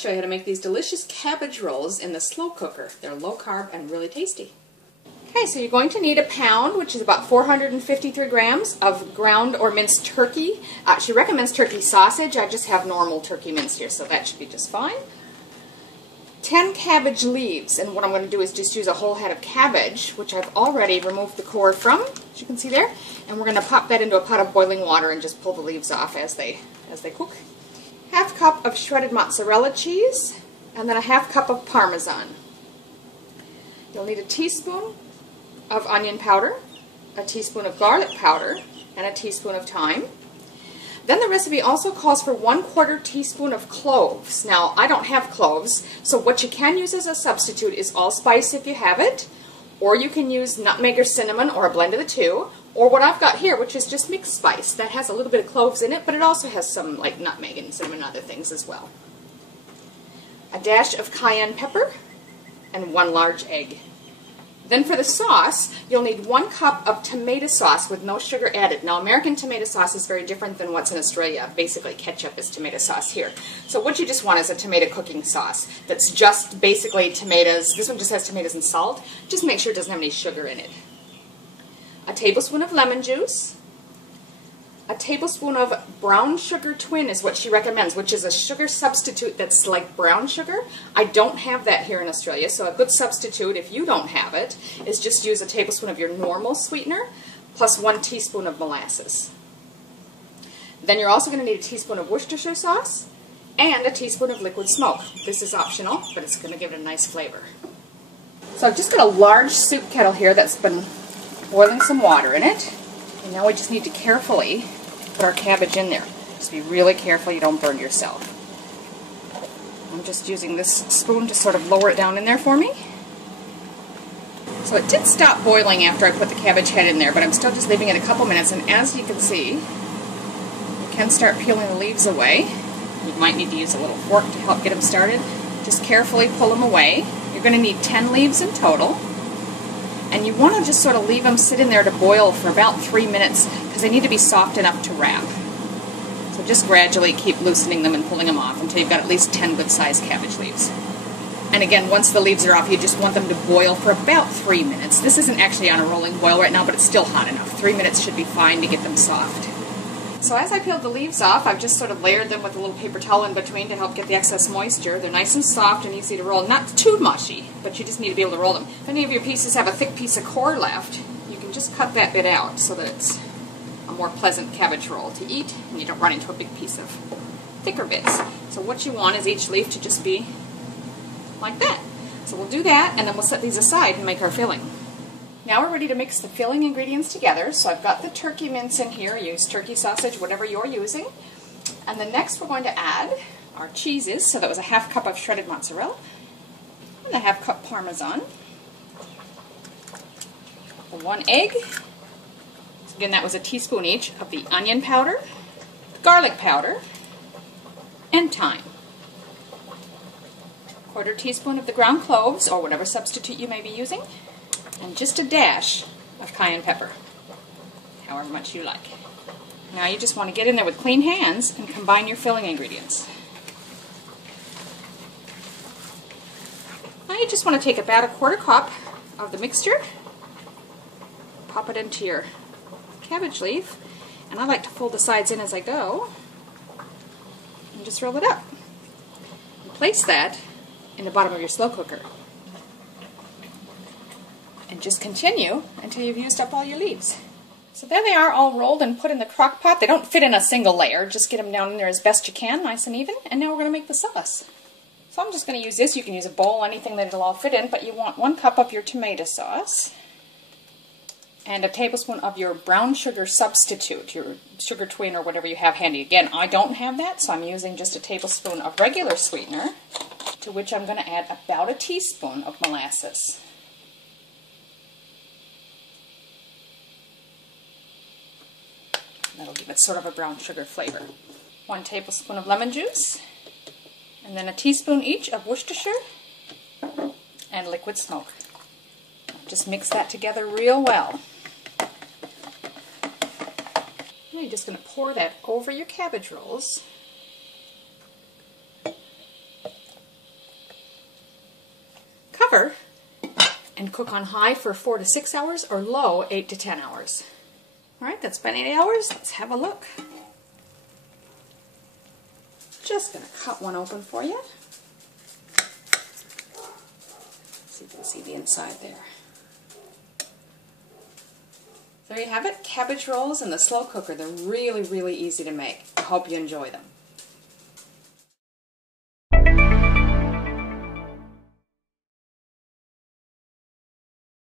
show you how to make these delicious cabbage rolls in the slow cooker. They're low carb and really tasty. Okay, so you're going to need a pound, which is about 453 grams of ground or minced turkey. She recommends turkey sausage. I just have normal turkey minced here, so that should be just fine. 10 cabbage leaves, and what I'm going to do is just use a whole head of cabbage, which I've already removed the core from, as you can see there, and we're going to pop that into a pot of boiling water and just pull the leaves off as they cook. Half cup of shredded mozzarella cheese, and then a half cup of Parmesan. You'll need a teaspoon of onion powder, a teaspoon of garlic powder, and a teaspoon of thyme. Then the recipe also calls for 1/4 teaspoon of cloves. Now, I don't have cloves, so what you can use as a substitute is allspice if you have it, or you can use nutmeg or cinnamon or a blend of the two, or what I've got here, which is just mixed spice. That has a little bit of cloves in it, but it also has some like nutmeg and cinnamon and other things as well. A dash of cayenne pepper, and 1 large egg. Then for the sauce, you'll need 1 cup of tomato sauce with no sugar added. Now, American tomato sauce is very different than what's in Australia. Basically, ketchup is tomato sauce here. So what you just want is a tomato cooking sauce that's just basically tomatoes. This one just has tomatoes and salt. Just make sure it doesn't have any sugar in it. A tablespoon of lemon juice. A tablespoon of brown sugar twin is what she recommends, which is a sugar substitute that's like brown sugar. I don't have that here in Australia, so a good substitute, if you don't have it, is just use a tablespoon of your normal sweetener plus 1 teaspoon of molasses. Then you're also going to need a teaspoon of Worcestershire sauce and a teaspoon of liquid smoke. This is optional, but it's going to give it a nice flavor. So I've just got a large soup kettle here that's been boiling some water in it. And now we just need to carefully put our cabbage in there. Just be really careful you don't burn yourself. I'm just using this spoon to sort of lower it down in there for me. So it did stop boiling after I put the cabbage head in there, but I'm still just leaving it a couple minutes, and as you can see, you can start peeling the leaves away. You might need to use a little fork to help get them started. Just carefully pull them away. You're going to need 10 leaves in total. And you want to just sort of leave them sit in there to boil for about 3 minutes because they need to be soft enough to wrap. So just gradually keep loosening them and pulling them off until you've got at least 10 good-sized cabbage leaves. And again, once the leaves are off, you just want them to boil for about 3 minutes. This isn't actually on a rolling boil right now, but it's still hot enough. 3 minutes should be fine to get them soft. So as I peeled the leaves off, I've just sort of layered them with a little paper towel in between to help get the excess moisture. They're nice and soft and easy to roll. Not too mushy, but you just need to be able to roll them. If any of your pieces have a thick piece of core left, you can just cut that bit out so that it's a more pleasant cabbage roll to eat and you don't run into a big piece of thicker bits. So what you want is each leaf to just be like that. So we'll do that, and then we'll set these aside and make our filling. Now we're ready to mix the filling ingredients together. So I've got the turkey mince in here. Use turkey sausage, whatever you're using. And then next we're going to add our cheeses. So that was a half cup of shredded mozzarella and a half cup Parmesan. 1 egg. So again, that was a teaspoon each of the onion powder, garlic powder, and thyme. 1/4 teaspoon of the ground cloves, or whatever substitute you may be using. And just a dash of cayenne pepper, however much you like. Now you just want to get in there with clean hands and combine your filling ingredients. Now you just want to take about a 1/4 cup of the mixture, pop it into your cabbage leaf, and I like to fold the sides in as I go, and just roll it up. And place that in the bottom of your slow cooker. And just continue until you've used up all your leaves. So there they are, all rolled and put in the crock pot. They don't fit in a single layer. Just get them down in there as best you can, nice and even. And now we're going to make the sauce. So I'm just going to use this. You can use a bowl, anything that it'll all fit in, but you want 1 cup of your tomato sauce and a tablespoon of your brown sugar substitute, your sugar twin or whatever you have handy. Again, I don't have that, so I'm using just a tablespoon of regular sweetener, to which I'm going to add about a teaspoon of molasses. That'll give it sort of a brown sugar flavor. 1 tablespoon of lemon juice, and then a teaspoon each of Worcestershire and liquid smoke. Just mix that together real well. Now you're just going to pour that over your cabbage rolls cover and cook on high for 4 to 6 hours or low 8 to 10 hours. Alright, that's been 8 hours. Let's have a look. Just going to cut one open for you. So you can see the inside there. There you have it, cabbage rolls in the slow cooker. They're really, really easy to make. I hope you enjoy them.